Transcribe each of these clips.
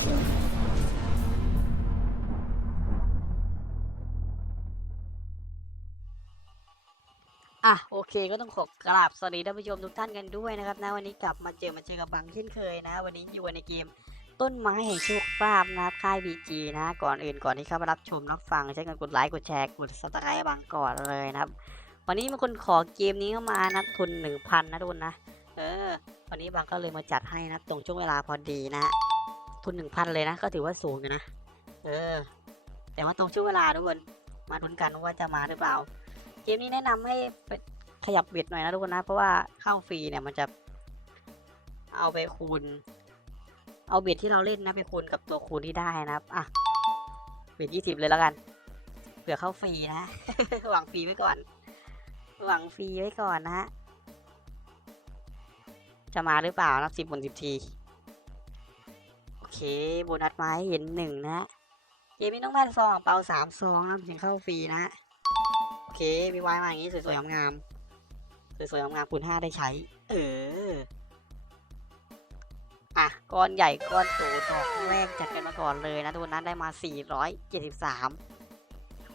อะโอเคก็ต้องขอกราบสวัสดีท่านผู้ชมทุกท่านกันด้วยนะครับนะวันนี้กลับมาเจอมาเจอกับบังเช่นเคยนะ วันนี้อยู่ในเกมต้นไม้แห่งโชคลาภนะครับค่าย BG นะ ก่อนอื่นก่อนที่เข้ามารับชมรับฟังใช้กันกดไลค์กดแชร์กด subscribe บังก่อนเลยนะครับ วันนี้มีคนขอเกมนี้เข้ามานะทุนหนึ่งพันนะทุนนะเออวันนี้บังก็เลยมาจัดให้นะตรงช่วงเวลาพอดีนะ ทุนหนึ่งพันเลยนะ ก็ถือว่าสูงอยู่นะ เออ แต่ว่าตรงช่วงเวลาทุกคน มาลุ้นกันว่าจะมาหรือเปล่า เกมนี้แนะนำให้ไปขยับเบ็ดหน่อยนะทุกคนนะ เพราะว่าเข้าฟรีเนี่ยมันจะ เอาไปคูณ เอาเบ็ดที่เราเล่นนะไปคูณกับตัวคูณที่ได้นะครับ อะ เบ็ดยี่สิบเลยแล้วกัน เผื่อเข้าฟรีนะ หวังฟรีไว้ก่อน หวังฟรีไว้ก่อนนะจะมาหรือเปล่านับสิบบนสิบที เคโบนัสไม้เห็นหนึ่งนะฮะเกมนี้ต้องได้ซองเปาสามซองนะถึงเข้าฟรีนะฮะโอเคมีไว้มาอย่างนี้สวยๆงามๆสวยๆงามๆคูณห้าได้ใช้ เอออะก้อนใหญ่ก้อนโตดอกแรกจัดกันมาก่อนเลยนะทุกคนนั้นได้มา 473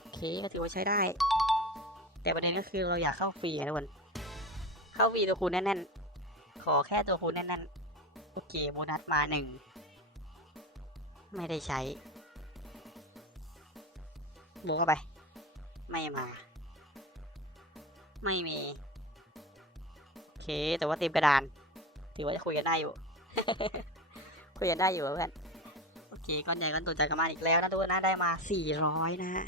โอเคก็ถือว่าใช้ได้ แต่ประเด็นก็คือเราอยากเข้าฟรีไงทุกคนเข้าฟรีตัวคูณแน่นๆ ขอแค่ตัวคูณแน่นๆ โอเคโบนัสมาหนึ่ง ไม่ได้ใช้โบกเข้าไป ไม่มา ไม่มี โอเค แต่ว่าเต็มกระดาน ถือว่าจะคุยกันได้อยู่ คุยกันได้อยู่เพื่อน โอเค ก้อนใหญ่ก้อนโตัวจากกันมาอีกแล้วนะทุกคนนะ ได้มา 400 นะฮะ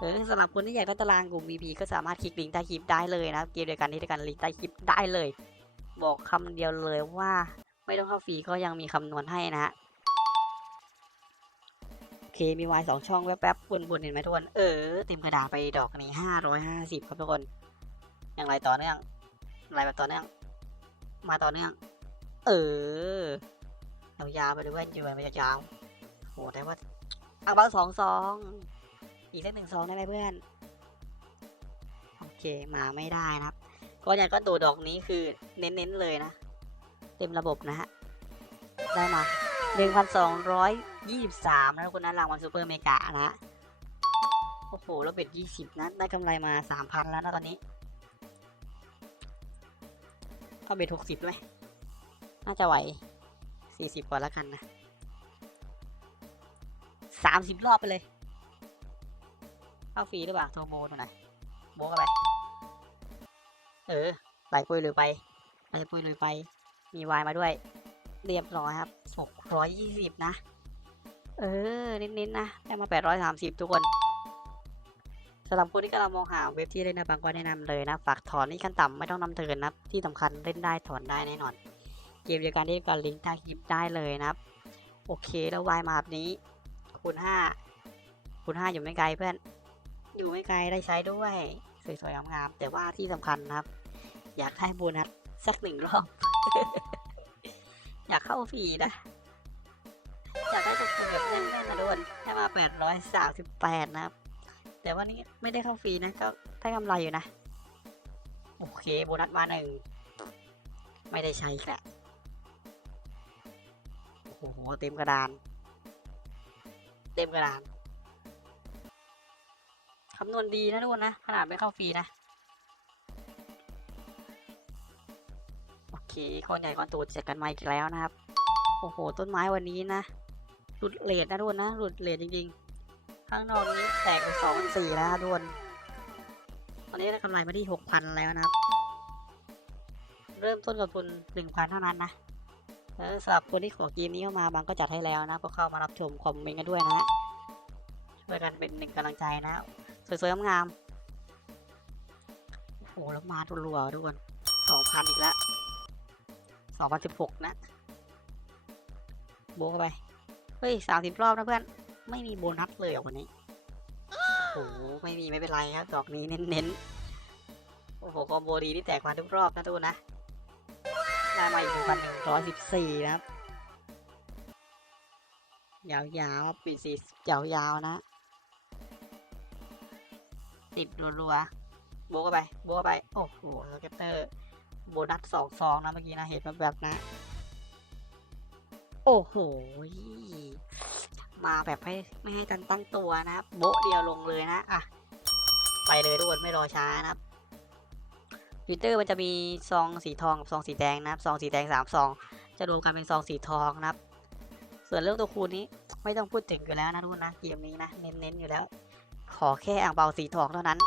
เออสำหรับคนที่อยากได้ตารางกลุ่ม VP ก็สามารถคลิกลิงก์ใต้คลิปได้เลยนะ เกมเดียวกันที่เดียวกันลิงก์ใต้คลิปได้เลย บอกคำเดียวเลยว่า ไม่ต้องเข้าฟรีก็ยังมีคำนวณให้นะฮะโอ เคมีวายสองช่องแป๊บๆบนๆเห็นไหมทุกคน เออเต็มกระดาษไปดอกนี้ห้าร้อยห้าสิบครับทุกคน อย่างไรต่อเนื่องอะไรแบบต่อเนื่อง มาต่อเนื่อง เออยาวๆไปเลยเพื่อนอยู่ไปยาวๆโหแต่ว่าเอาบาสองสองอีกสักหนึ่งสองได้ไหมเพื่อนโอเคมาไม่ได้นะครับก้อนใหญ่ก้อนโตดอกนี้คือเน้นๆเลยนะ เต็มระบบนะฮะได้มา หนึ่งพันสองร้อยยี่สิบสามนะทุกคนนะรางวัลซูเปอร์เมกานะโอ้โหแล้วเบ็ดยี่สิบนะได้กำไรมาสามพันแล้วนะตอนนี้เข้าเบ็ดหกสิบไหมน่าจะไหวสี่สิบกว่าแล้วกันนะสามสิบรอบไปเลย เข้าฟรีหรือเปล่าโทรโบนหน่อยโบกอะไรเออไหลปุยเลยไปไหลปุยเลยไป มีวายมาด้วย เรียบร้อยครับหกร้อยยี่สิบนะ เออน้นๆนะได้มาแปดร้อยสามสิบทุกคนสำหรับคนที่กำลังมองหาเว็บที่เล่นนะบางก็แนะนำเลยนะ ฝากถอนนี่ขั้นต่ำไม่ต้องนำเทินนะที่สำคัญเล่นได้ถอนได้แน่นอน เกมเดียวกันที่กันลิงก์ใต้คลิปได้เลยนะครับ โอเคแล้ววายมาแบบนี้คูณห้าคูณห้าอยู่ไม่ไกลเพื่อน อยู่ไม่ไกลได้ใช้ด้วยสวยๆงามๆแต่ว่าที่สำคัญนะครับ อยากได้โบนัสสักหนึ่งรอบ อยากเข้าฟรีนะอยากได้ตัวคุณแบบแน่นๆนะทุกคนให้มาแปดร้อยสามสิบแปดนะครับ แต่ว่านี้ไม่ได้เข้าฟรีนะก็ได้กำไรอยู่นะ โอเคโบนัสมาหนึ่ง ไม่ได้ใช้แหละโอ้โหเต็มกระดาน เต็มกระดานคำนวณดีนะทุกคนนะขนาดไม่เข้าฟรีนะ โอเคนใหญ่คนโตเจอกันมาอีกแล้วนะครับ โอ้โห ต้นไม้วันนี้นะ หลุดเลดนะทุกคนนะ หลุดเลดจริงๆ ข้างนอกนี้แตกไปสองสี่แล้วทุกคนตอนนี้ได้กำไรมาที่หกพันแล้วนะครับ เริ่มต้นกับทุนหนึ่งพันเท่านั้นนะสำหรับคนที่ขอเกมนี้เข้ามาบางก็จัดให้แล้วนะ ก็เข้ามารับชมคอมเมนต์กันด้วยนะฮะช่วยกันเป็นหนึ่งกำลังใจนะ สวยๆงามๆโอ้โหแล้วมารัวทุกคนสองพันอีกแล้ว สองพันสิบหกนะโบ้ไป เฮ้ยสามสิบรอบนะเพื่อน ไม่มีโบนัสเลยเหรอวันนี้ โอ้โห ไม่มีไม่เป็นไรครับ ดอกนี้เน้นๆ โอ้โหคอมโบดีที่แตกมาทุกรอบนะทุกคนนะ ได้มาอีกหนึ่งพันหนึ่งร้อยสิบสี่นะครับ ยาวๆปีสี่ยาวๆนะติดรัวๆโบ้ไป โบ้ไป โอ้โหสเก็ตเตอร์ โบนัสสองซองนะเมื่อกี้นะเห็นแบบๆนะ โอ้โหมาแบบให้ไม่ให้กันตั้งตัวนะครับโบเดียวลงเลยนะอะไปเลยทุกคนไม่รอช้านะครับยูเตอร์มันจะมีซองสีทองกับซองสีแดงนะครับซองสีแดงสามซองจะรวมกันเป็นซองสีทองนะครับ ส่วนเรื่องตัวคูณนี้ไม่ต้องพูดถึงอยู่แล้วนะทุกคนนะเกมนี้นะเน้นๆอยู่แล้ว ขอแค่อ่างเบาสีทองเท่านั้น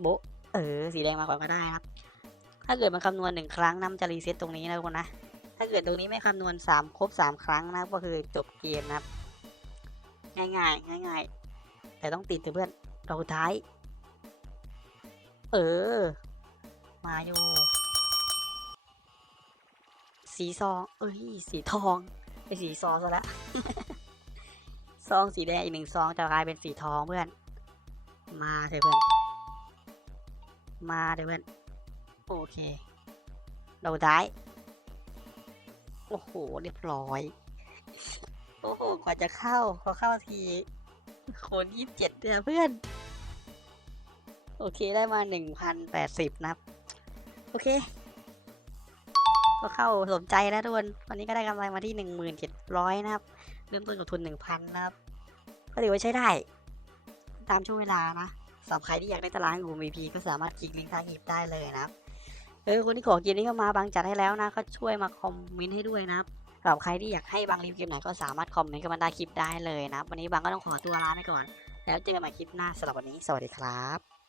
โบ เออ สีแดงมาก่อนก็ได้นะครับ ถ้าเกิดมันคำนวณหนึ่งครั้งนะมันจะรีเซ็ตตรงนี้นะทุกคนนะ ถ้าเกิดตรงนี้ไม่คำนวณสามครบสามครั้งนะก็คือจบเกมนะครับ ง่ายง่ายๆง่ายแต่ต้องติดเพื่อนเราสุดท้าย เออ มาอยู่ สีซอง เอ้ย สีทองไอสีซองซะละซองสีแดงอีกหนึ่งซองจะกลายเป็นสีทองเพื่อน มาเถอะเพื่อน มาเถอะเพื่อนโอเค เราท้โอ้โห เรียบร้อย โอ้โห กว่าจะเข้าพอเข้าที คนยี่สิบเจ็ดเนี่ยเพื่อน โอเคได้มาหนึ่งพันแปดสิบนับโอเค ก็เข้าสมใจแล้วทุกคนวันนี้ก็ได้กำไรมาที่หนึ่งหมื่นเจ็ดร้อยนะครับ เริ่มต้นกับทุนหนึ่งพันนะครับ ก็ถือว่าใช้ได้ ตามช่วงเวลานะ สำหรับใครที่อยากได้ตารางของ VP ก็สามารถคลิกลิงก์ทางอีบได้เลยนะครับเออคนที่ขอเกมนี้เข้ามาบางจัดให้แล้วนะก็ช่วยมาคอมเมนต์ให้ด้วยนะครับสำหรับใครที่อยากให้บางรีวิวเกมไหนก็สามารถคอมเมนต์กันมาได้คลิปได้เลยนะวันนี้บางก็ต้องขอตัวลาไปก่อน แล้วเจอกันใหม่คลิปหน้าสำหรับวันนี้ สวัสดีครับ